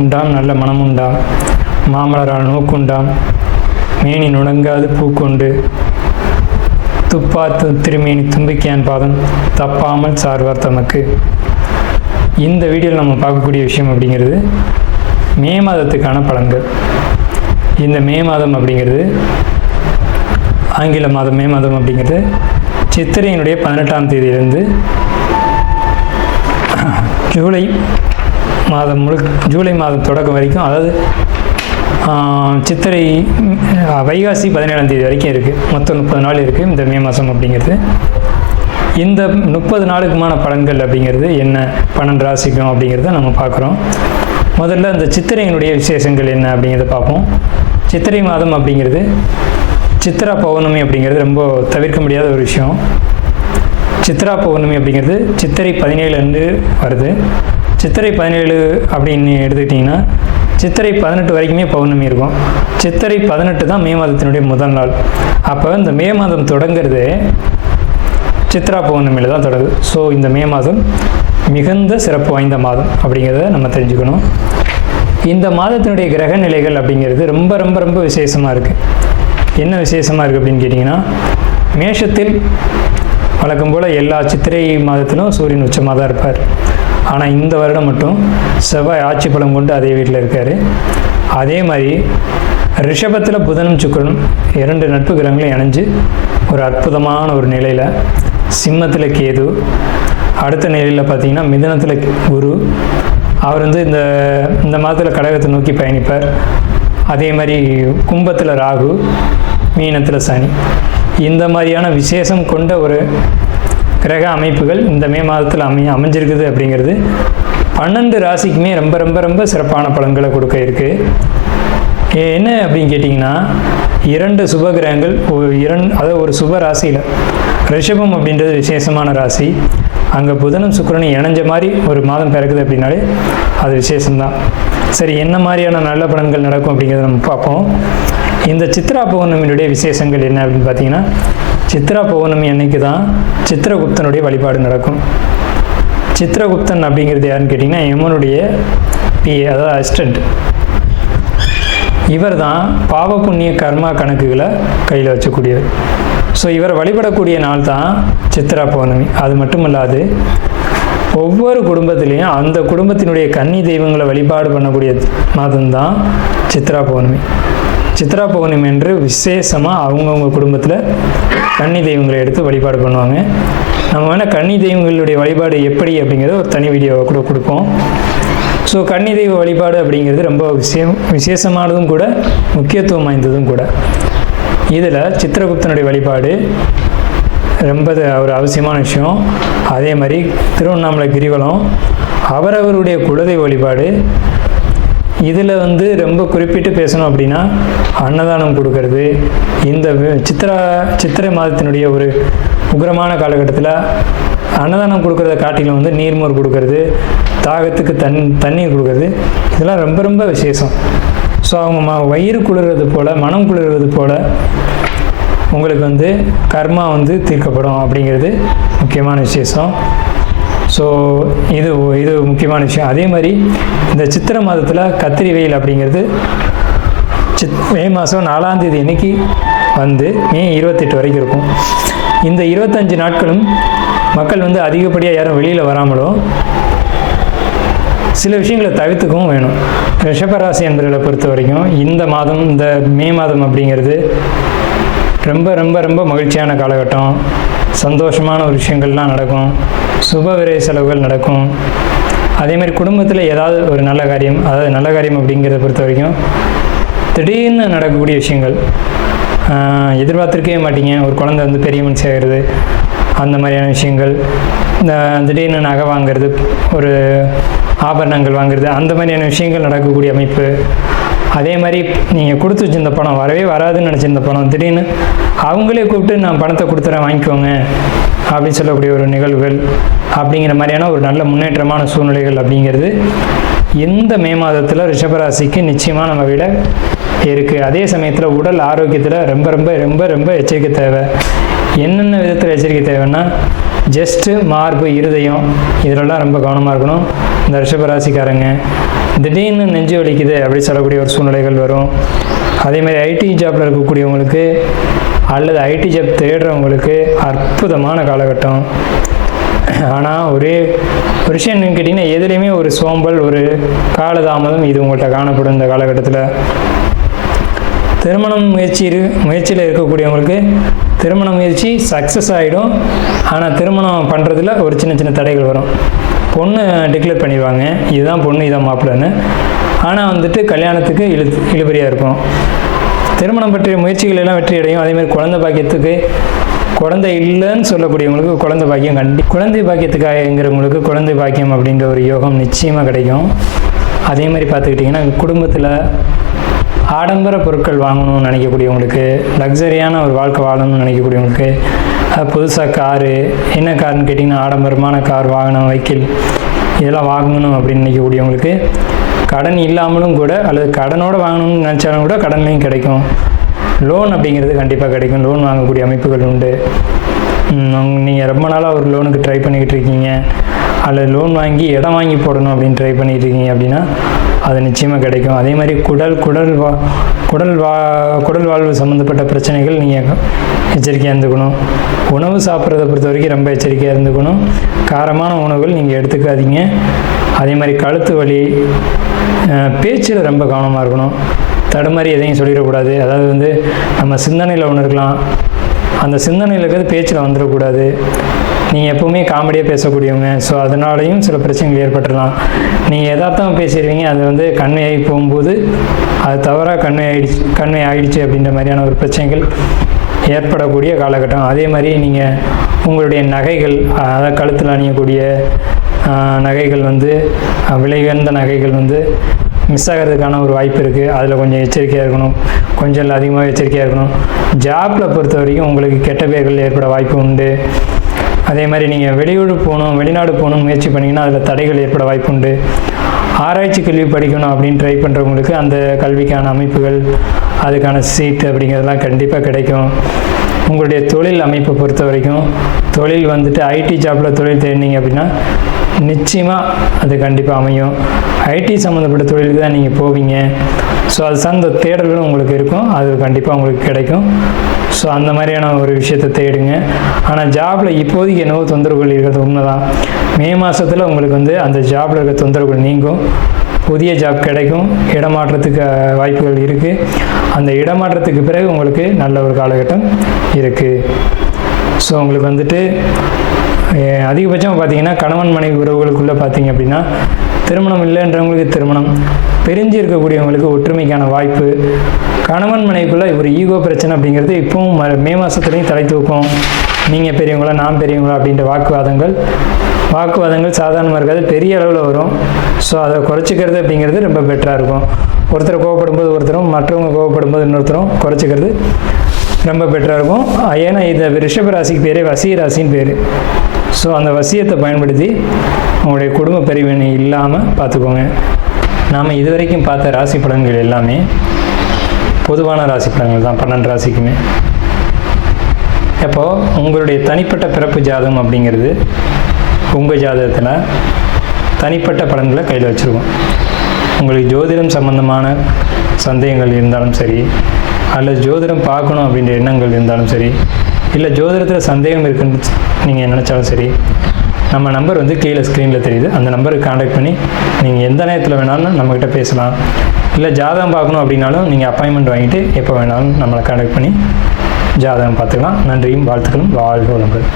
உண்டாம் நல்ல மனம் உண்டாம், மாமலரால் நோக்குண்டாம், மேனி நுடங்காது பூக்கொண்டு, துப்பாத்து திருமேனி தும்பிக்கையான் பாதம் தப்பாமல் சார்வார் தமக்கு. இந்த வீடியோவில் நம்ம பார்க்கக்கூடிய விஷயம் அப்படிங்கிறது மே மாதத்துக்கான பலன்கள். இந்த மே மாதம் அப்படிங்கிறது ஆங்கில மாதம். மே மாதம் அப்படிங்கிறது சித்திரையினுடைய 18ஆம் தேதியிலிருந்து ஜூலை மாதம் ஜூலை மாதம் தொடக்கம் வரைக்கும், அதாவது சித்திரை வைகாசி 17ஆம் தேதி வரைக்கும் இருக்குது. மொத்தம் 30 நாள் இருக்குது இந்த மே மாதம் அப்படிங்கிறது. இந்த 30 நாளுக்குமான பலன்கள் அப்படிங்கிறது என்ன, 12 ராசிக்கும் அப்படிங்கிறத நம்ம பார்க்குறோம். முதல்ல இந்த சித்திரையினுடைய விசேஷங்கள் என்ன அப்படிங்கிறத பார்ப்போம். சித்திரை மாதம் அப்படிங்கிறது சித்ரா பௌர்ணமி அப்படிங்கிறது ரொம்ப தவிர்க்க முடியாத ஒரு விஷயம். சித்ரா பௌர்ணமி அப்படிங்கிறது சித்திரை 17 அன்று வருது. சித்திரை 17 அப்படின்னு எடுத்துக்கிட்டிங்கன்னா சித்திரை 18 வரைக்குமே பௌர்ணமி இருக்கும். சித்திரை 18 தான் மே மாதத்தினுடைய முதல் நாள். அப்போ இந்த மே மாதம் தொடங்கிறது சித்ரா பௌர்ணமியில் தான் தொடங்குது. ஸோ இந்த மே மாதம் மிகுந்த சிறப்பு வாய்ந்த மாதம் அப்படிங்கிறத நம்ம தெரிஞ்சுக்கணும். இந்த மாதத்தினுடைய கிரக நிலைகள் அப்படிங்கிறது ரொம்ப ரொம்ப ரொம்ப விசேஷமாக இருக்குது. என்ன விசேஷமாக இருக்குது அப்படின்னு கேட்டிங்கன்னா, மேஷத்தில் வழக்கம் போல் எல்லா சித்திரை மாதத்திலும் சூரியன் உச்சமாக தான் இருப்பார். ஆனால் இந்த வருடம் மட்டும் செவ்வாய் ஆட்சி பலம் கொண்டு அதே வீட்டில் இருக்கார். அதே மாதிரி ரிஷபத்தில் புதனும் சுக்கிரனும் 2 நட்பு கிரகங்களும் இணைஞ்சு ஒரு அற்புதமான ஒரு நிலையில், சிம்மத்தில் கேது, அடுத்த நிலையில் பார்த்திங்கன்னா மிதுனத்தில் குரு, அவர் இந்த மாதத்தில் கடகத்தை நோக்கி பயணிப்பார். அதே மாதிரி கும்பத்தில் ராகு, மீனத்தில் சனி. இந்த மாதிரியான விசேஷம் கொண்ட ஒரு கிரக அமைப்புகள் இந்த மே மாதத்தில் அமைஞ்சிருக்குது அப்படிங்கிறது 12 ராசிக்குமே ரொம்ப ரொம்ப ரொம்ப சிறப்பான பலன்களை கொடுக்க இருக்குது. என்ன அப்படின்னு கேட்டிங்கன்னா, 2 சுப கிரகங்கள் அதாவது ஒரு சுப ராசியில், ரிஷபம் அப்படின்றது விசேஷமான ராசி, அங்கே புதனும் சுக்கிரனும் இணைஞ்ச மாதிரி ஒரு மாதம் பிறக்குது அப்படின்னாலே அது விசேஷம்தான். சரி, என்ன மாதிரியான நல்ல பலன்கள் நடக்கும் அப்படிங்கிறத நம்ம பார்ப்போம். இந்த சித்ரா பௌர்ணமியினுடைய விசேஷங்கள் என்ன அப்படின்னு பார்த்தீங்கன்னா, சித்ரா பௌர்ணமி அன்னைக்கு தான் சித்திரகுப்தனுடைய வழிபாடு நடக்கும். சித்திரகுப்தன் அப்படிங்கிறது யாருன்னு கேட்டிங்கன்னா, யமனுடைய பிஏ, அதாவது அசிஸ்டண்ட். இவர் தான் பாவ புண்ணிய கர்மா கணக்குகளை கையில் வச்சக்கூடியவர். ஸோ இவர் வழிபடக்கூடிய நாள் தான் சித்ரா பௌர்ணமி. அது மட்டும் இல்லாது ஒவ்வொரு குடும்பத்திலையும் அந்த குடும்பத்தினுடைய கன்னி தெய்வங்களை வழிபாடு பண்ணக்கூடிய மாதம்தான் சித்ரா பௌர்ணமி. சித்ரா பௌர்ணமி என்று விசேஷமாக அவங்கவுங்க குடும்பத்தில் கன்னி தெய்வங்களை எடுத்து வழிபாடு பண்ணுவாங்க. நம்ம வேணால் கன்னி தெய்வங்களுடைய வழிபாடு எப்படி அப்படிங்கிறத ஒரு தனி வீடியோவை கூட கொடுப்போம். ஸோ கன்னி தெய்வ வழிபாடு அப்படிங்கிறது ரொம்ப விசேஷமானதும் கூட, முக்கியத்துவம் வாய்ந்ததும் கூட. இதில் சித்திரகுப்தனுடைய வழிபாடு ரொம்ப ஒரு அவசியமான விஷயம். அதே மாதிரி திருவண்ணாமலை கிரிவலம், அவரவருடைய குலதெய்வ வழிபாடு. இதில் ரொம்ப குறிப்பிட்டு பேசணும் அப்படின்னா, அன்னதானம் கொடுக்கறது. இந்த சித்திரை மாதத்தினுடைய ஒரு உக்கிரமான காலகட்டத்தில் அன்னதானம் கொடுக்கறத காட்டிலும் நீர்மோர் கொடுக்கறது, தாகத்துக்கு தண்ணீர் கொடுக்கறது, இதெல்லாம் ரொம்ப ரொம்ப விசேஷம். ஸோ அவங்க வயிறு குளிர்றது போல், மனம் குளிர்வது போல் உங்களுக்கு கர்மா தீர்க்கப்படும் அப்படிங்கிறது முக்கியமான விசேஷம். ஸோ இது முக்கியமான விஷயம். அதே மாதிரி இந்த சித்திரை மாதத்தில் கத்திரி வெயில் அப்படிங்கிறது மே மாதம் 4ஆம் தேதி அன்னைக்கு மே 28 வரைக்கும் இருக்கும். இந்த 25 நாட்களும் மக்கள் அதிகப்படியாக யாரும் வெளியில் வராமலும் சில விஷயங்களை தவிர்த்துக்கவும் வேணும். ரிஷபராசி என்பவர்களை பொறுத்த வரைக்கும் இந்த மாதம், இந்த மே மாதம் அப்படிங்கிறது ரொம்ப ரொம்ப ரொம்ப மகிழ்ச்சியான காலகட்டம். சந்தோஷமான ஒரு விஷயங்கள்லாம் நடக்கும், சுப விரை செலவுகள் நடக்கும். அதேமாதிரி குடும்பத்தில் ஏதாவது ஒரு நல்ல காரியம், அதாவது நல்ல காரியம் அப்படிங்கிறத பொறுத்த வரைக்கும் திடீர்னு நடக்கக்கூடிய விஷயங்கள், எதிர்பார்த்துருக்கவே மாட்டீங்க. ஒரு குழந்தை பெரிய மனுஷி ஆகிறது, அந்த மாதிரியான விஷயங்கள், இந்த திடீர்னு நகை வாங்கிறது, ஒரு ஆபரணங்கள் வாங்குறது, அந்த மாதிரியான விஷயங்கள் நடக்கக்கூடிய அமைப்பு. அதே மாதிரி நீங்கள் கொடுத்து வச்சிருந்த பணம் வரவே வராதுன்னு நினச்சிருந்த பணம் திடீர்னு அவங்களே கூப்பிட்டு நான் பணத்தை கொடுத்துறேன் வாங்கிக்கோங்க அப்படின்னு சொல்லக்கூடிய ஒரு நிகழ்வுகள், அப்படிங்கிற மாதிரியான ஒரு நல்ல முன்னேற்றமான சூழ்நிலைகள் அப்படிங்கிறது இந்த மே மாதத்தில் ரிஷபராசிக்கு நிச்சயமாக நம்ம விட இருக்குது. அதே சமயத்தில் உடல் ஆரோக்கியத்தில் ரொம்ப ரொம்ப ரொம்ப ரொம்ப எச்சரிக்கை தேவை. என்னென்ன விதத்தில் எச்சரிக்கை தேவைன்னா, ஜஸ்ட்டு மார்பு, இருதயம் இதிலெல்லாம் ரொம்ப கவனமாக இருக்கணும். இந்த ரிஷபராசிக்காரங்க திடீர்னு நெஞ்சு வலிக்குது அப்படி சொல்லக்கூடிய ஒரு சூழ்நிலைகள் வரும். அதேமாதிரி ஐடி ஜாப்பில் இருக்கக்கூடியவங்களுக்கு அல்லது ஐடி ஜாப் தேடுறவங்களுக்கு அற்புதமான காலகட்டம். ஆனால் ஒரே ஒரு விஷயம் கேட்டிங்கன்னா, எதுலேயுமே ஒரு சோம்பல், ஒரு காலதாமதம் இது உங்கள்கிட்ட காணப்படும். இந்த காலகட்டத்தில் திருமணம் முயற்சியில் இருக்கக்கூடியவங்களுக்கு திருமண முயற்சி சக்ஸஸ் ஆகிடும். ஆனால் திருமணம் பண்ணுறதுல ஒரு சின்ன சின்ன தடைகள் வரும். பொண்ணு டிக்ளேர் பண்ணிடுவாங்க, இதுதான் பொண்ணு இதான் மாப்பிள்ளைன்னு. ஆனால் வந்துட்டு கல்யாணத்துக்கு இழுபறியாக இருக்கும். திருமணம் பற்றிய முயற்சிகள் எல்லாம் வெற்றி அடையும். அதேமாதிரி குழந்தை பாக்கியத்துக்கு, குழந்தை இல்லைன்னு சொல்லக்கூடியவங்களுக்கு குழந்தை பாக்கியம் குழந்தை பாக்கியத்துக்காகங்கிறவங்களுக்கு குழந்தை பாக்கியம் அப்படின்ற ஒரு யோகம் நிச்சயமாக கிடைக்கும். அதே மாதிரி பார்த்துக்கிட்டிங்கன்னா, குடும்பத்தில் ஆடம்பர பொருட்கள் வாங்கணும்னு நினைக்கக்கூடியவங்களுக்கு, லக்ஸரியான ஒரு வாழ்க்கை வாழணும்னு நினைக்கக்கூடியவங்களுக்கு, புதுசாக காரு, என்ன காருன்னு கேட்டிங்கன்னா ஆடம்பரமான கார், வாகனம், வெஹிக்கிள் இதெல்லாம் வாங்கணும் அப்படின்னு நினைக்கக்கூடியவங்களுக்கு, கடன் இல்லாமலும் கூட அல்லது கடனோடு வாங்கணும்னு நினச்சாலும் கூட கடன்லையும் கிடைக்கும். லோன் அப்படிங்கிறது கண்டிப்பாக கிடைக்கும். லோன் வாங்கக்கூடிய அமைப்புகள் உண்டு. நீங்கள் ரொம்ப நாளாக ஒரு லோனுக்கு ட்ரை பண்ணிக்கிட்டு இருக்கீங்க, அல்லது லோன் வாங்கி இடம் வாங்கி போடணும் அப்படின்னு ட்ரை பண்ணிகிட்டு இருக்கீங்க அப்படின்னா அது நிச்சயமாக கிடைக்கும். அதே மாதிரி குடல் வாழ்வு சம்மந்தப்பட்ட பிரச்சனைகள் நீங்கள் எச்சரிக்கையாக இருந்துக்கணும். உணவு சாப்பிட்றத பொறுத்த வரைக்கும் ரொம்ப எச்சரிக்கையாக இருந்துக்கணும். காரமான உணவுகள் நீங்கள் எடுத்துக்காதீங்க. அதே மாதிரி கழுத்து வலி, பேச்சில் ரொம்ப கவனமாக இருக்கணும். தடுமாறி எதையும் சொல்லிடக்கூடாது. அதாவது நம்ம சிந்தனையில் ஒன்று இருக்கலாம், அந்த சிந்தனையில் இருக்கிறது பேச்சில் வந்துடக்கூடாது. நீங்கள் எப்போவுமே காமெடியாக பேசக்கூடியவங்க, ஸோ அதனாலையும் சில பிரச்சனைகள் ஏற்பட்டுடலாம். நீங்கள் எதார்த்தமாக பேசிடுவீங்க, அது கண்மையாகி போகும்போது அது தவறாக கண்மை ஆகிடுச்சு அப்படின்ற மாதிரியான ஒரு பிரச்சனைகள் ஏற்படக்கூடிய காலகட்டம். அதே மாதிரி நீங்கள் உங்களுடைய நகைகள், அதாவது கழுத்தில் அணியக்கூடிய நகைகள் விலை உயர்ந்த நகைகள் மிஸ் ஆகிறதுக்கான ஒரு வாய்ப்பு இருக்குது. அதில் கொஞ்சம் எச்சரிக்கையாக இருக்கணும். கொஞ்சம் இல்லை அதிகமாக எச்சரிக்கையாக இருக்கணும். ஜாப்பில் பொறுத்த வரைக்கும் உங்களுக்கு கெட்ட பேர்கள் ஏற்பட வாய்ப்பு உண்டு. அதே மாதிரி நீங்கள் வெளிநாடு போகணும் முயற்சி பண்ணிங்கன்னா அதில் தடைகள் ஏற்பட வாய்ப்பு உண்டு. ஆராய்ச்சி கல்வி படிக்கணும் அப்படின்னு ட்ரை பண்ணுறவங்களுக்கு அந்த கல்விக்கான அமைப்புகள், அதுக்கான சீட் அப்படிங்கிறதெல்லாம் கண்டிப்பாக கிடைக்கும். உங்களுடைய தொழில் அமைப்பை பொறுத்த வரைக்கும் தொழில் ஐடி ஜாப்பில் தொழில் தேடினீங்க அப்படின்னா நிச்சயமாக அது கண்டிப்பாக அமையும். ஐடி சம்மந்தப்பட்ட தொழிலுக்கு தான் நீங்கள் போவீங்க. ஸோ அது சார்ந்த தேடல்களும் உங்களுக்கு இருக்கும், அது கண்டிப்பாக உங்களுக்கு கிடைக்கும். ஸோ அந்த மாதிரியான ஒரு விஷயத்தை தேடுங்க. ஆனால் ஜாபில் இப்போதைக்கு என்னவோ தொந்தரவுகள் இருக்கிறது உண்மைதான். மே மாதத்தில் உங்களுக்கு அந்த ஜாபில் இருக்க தொந்தரவுகள் நீங்கும். புதிய ஜாப் கிடைக்கும். இடமாற்றத்துக்கு வாய்ப்புகள் இருக்குது. அந்த இடமாற்றத்துக்கு பிறகு உங்களுக்கு நல்ல ஒரு காலகட்டம் இருக்குது. ஸோ உங்களுக்கு அதிகபட்சம் பார்த்தீங்கன்னா கணவன் மனைவி உறவுகளுக்குள்ளே பார்த்தீங்க அப்படின்னா திருமணம் இல்லைன்றவங்களுக்கு திருமணம், பிரிஞ்சு இருக்கக்கூடியவங்களுக்கு ஒற்றுமைக்கான வாய்ப்பு. கணவன் மனைவிக்குள்ளே ஒரு ஈகோ பிரச்சனை அப்படிங்கிறது இப்போவும் மே மாதத்துலேயும் தலை தூக்கும். நீங்கள் பெரியவங்களா நான் பெரியவங்களா அப்படின்ற வாக்குவாதங்கள் சாதாரணமாக இருக்காது, பெரிய அளவில் வரும். ஸோ அதை குறைச்சிக்கிறது அப்படிங்கிறது ரொம்ப பெட்டராக இருக்கும். ஒருத்தர் கோவப்படும்போது ஒருத்தரும், மற்றவங்க கோவப்படும்போது இன்னொருத்தரும் குறைச்சிக்கிறது ரொம்ப பெட்டராக இருக்கும். ஏன்னா இந்த ரிஷப ராசிக்கு பேரே வசிய ராசின்னு பேர். ஸோ அந்த வசியத்தை பயன்படுத்தி உங்களுடைய குடும்ப பிரிவினை இல்லாமல் பார்த்துக்கோங்க. நாம் இதுவரைக்கும் பார்த்த ராசி பலன்கள் எல்லாமே பொதுவான ராசி பலன்கள் தான், 12 ராசிக்குமே. அப்போது உங்களுடைய தனிப்பட்ட பிறப்பு ஜாதகம் அப்படிங்கிறது உங்கள் ஜாதகத்தில் தனிப்பட்ட பலன்களை கையில் வச்சுருக்கோம். உங்களுக்கு ஜோதிடம் சம்பந்தமான சந்தேகங்கள் இருந்தாலும் சரி, அல்லது ஜோதிடம் பார்க்கணும் அப்படின்ற எண்ணங்கள் இருந்தாலும் சரி, இல்லை ஜோதிடத்தில் சந்தேகம் இருக்குன்னு நீங்கள் நினச்சாலும் சரி, நம்ம நம்பர் கீழே ஸ்க்ரீனில் தெரியுது. அந்த நம்பருக்கு காண்டாக்ட் பண்ணி நீங்கள் எந்த நேரத்தில் வேணாலும் நம்மக்கிட்ட பேசலாம். இல்லை ஜாதகம் பார்க்கணும் அப்படின்னாலும் நீங்கள் அப்பாயின்மெண்ட் வாங்கிட்டு எப்போ வேணாலும் நம்மளை காண்டாக்ட் பண்ணி ஜாதகம் பார்த்துக்கலாம். நன்றியும் வாழ்த்துக்களும். வாழ்க வளமுடன்.